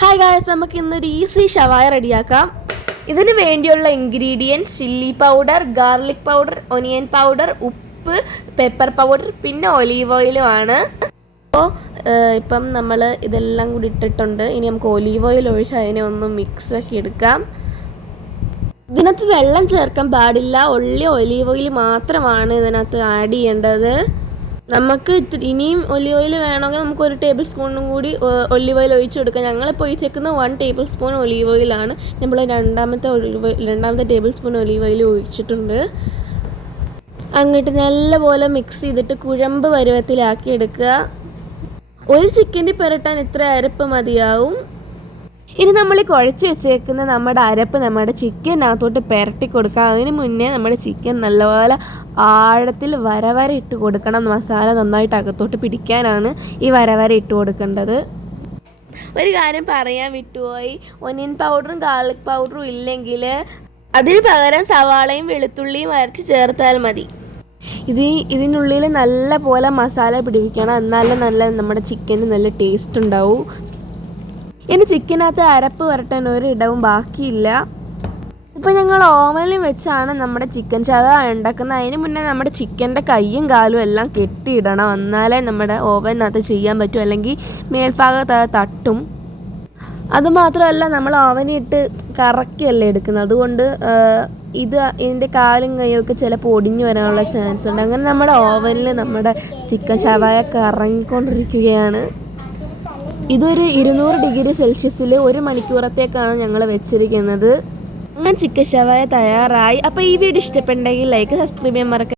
Hi guys നമുക്ക് ഇന്നൊരു easy ഷവായ റെഡിയാക്കാം. ഇതിന് വേണ്ടിയുള്ള ingredients chilli powder garlic powder onion powder ഉപ്പ് പെപ്പർ പൗഡർ പിന്നെ ഒലീവ് ഓയിലും ആണ്. അപ്പോൾ ഇപ്പം നമ്മൾ ഇതെല്ലാം കൂടി ഇട്ടിട്ടുണ്ട്. ഇനി നമുക്ക് ഒലീവ് ഓയിൽ ഒഴിച്ച് അതിനെ ഒന്ന് മിക്സ് ആക്കി എടുക്കാം. ഇതിനകത്ത് വെള്ളം ചേർക്കാൻ പാടില്ല. ഒള്ളി ഒലീവ് ഓയിൽ മാത്രമാണ് ഇതിനകത്ത് ആഡ് ചെയ്യേണ്ടത്. നമുക്ക് ഇനിയും ഒലിവ് ഓയിൽ വേണമെങ്കിൽ നമുക്ക് ഒരു ടേബിൾ സ്പൂണും കൂടി ഒലിവ് ഓയിൽ ഒഴിച്ച് കൊടുക്കാം. ഞങ്ങളിപ്പോൾ ഈ ചെക്കുന്ന വൺ ടേബിൾ സ്പൂൺ ഒലിവ് ഓയിലാണ് നമ്മൾ രണ്ടാമത്തെ ഒലിവ് രണ്ടാമത്തെ ടേബിൾ സ്പൂൺ ഒലിവ് ഓയിൽ ഒഴിച്ചിട്ടുണ്ട്. അങ്ങോട്ട് നല്ലപോലെ മിക്സ് ചെയ്തിട്ട് കുഴമ്പ് പരുവത്തിലാക്കി എടുക്കുക. ഒരു ചിക്കന്റെ പുരട്ടാൻ ഇത്ര അരപ്പ് മതിയാവും. ഇനി നമ്മൾ കുഴച്ച് വെച്ചേക്കുന്ന നമ്മുടെ അരപ്പ് നമ്മുടെ ചിക്കനകത്തോട്ട് പുരട്ടി കൊടുക്കുക. അതിന് മുന്നേ നമ്മുടെ ചിക്കൻ നല്ലപോലെ ആഴത്തിൽ വരവര ഇട്ട് കൊടുക്കണം. മസാല നന്നായിട്ട് അകത്തോട്ട് പിടിക്കാനാണ് ഈ വരവര ഇട്ട് കൊടുക്കേണ്ടത്. ഒരു കാര്യം പറയാൻ വിട്ടുപോയി. ഒനിയൻ പൗഡറും ഗാർലിക് പൗഡറും ഇല്ലെങ്കിൽ അതിന് പകരം സവാളയും വെളുത്തുള്ളിയും അരച്ച് ചേർത്താൽ മതി. ഇത് ഇതിനുള്ളിൽ നല്ല പോലെ മസാല പിടിപ്പിക്കണം. എന്നാലും നല്ല നമ്മുടെ ചിക്കന് നല്ല ടേസ്റ്റ് ഉണ്ടാവും. ഇനി ചിക്കനകത്ത് അരപ്പ് വരട്ടാൻ ഇടവും ബാക്കിയില്ല. ഇപ്പം ഞങ്ങൾ ഓവനിൽ വെച്ചാണ് നമ്മുടെ ചിക്കൻ ചവ ഉണ്ടാക്കുന്നത്. അതിന് മുന്നേ നമ്മുടെ ചിക്കന്റെ കൈയും കാലും എല്ലാം കെട്ടിയിടണം. എന്നാലേ നമ്മുടെ ഓവനകത്ത് ചെയ്യാൻ പറ്റും. അല്ലെങ്കിൽ മേൽഭാഗത്ത് തട്ടും. അതുമാത്രമല്ല നമ്മൾ ഓവനിട്ട് കറക്കിയല്ലേ എടുക്കുന്നത്. അതുകൊണ്ട് ഇത് ഇതിന്റെ കാലും കൈയൊക്കെ ചിലപ്പോൾ ഒടിഞ്ഞു വരാനുള്ള ചാൻസ് ഉണ്ട്. അങ്ങനെ നമ്മുടെ ഓവനിൽ നമ്മുടെ ചിക്കൻ ഷവായ കറങ്ങിക്കൊണ്ടിരിക്കുകയാണ്. ഇതൊരു ഇരുന്നൂറ് ഡിഗ്രി സെൽഷ്യസിൽ ഒരു മണിക്കൂറത്തേക്കാണ് ഞങ്ങൾ വെച്ചിരിക്കുന്നത്. അങ്ങനെ ചിക്കൻ ഷവായ തയ്യാറായി. അപ്പോൾ ഈ വീഡിയോ ഇഷ്ടപ്പെട്ടെങ്കിൽ ലൈക്ക് സബ്സ്ക്രൈബ് ചെയ്യാൻ മറക്ക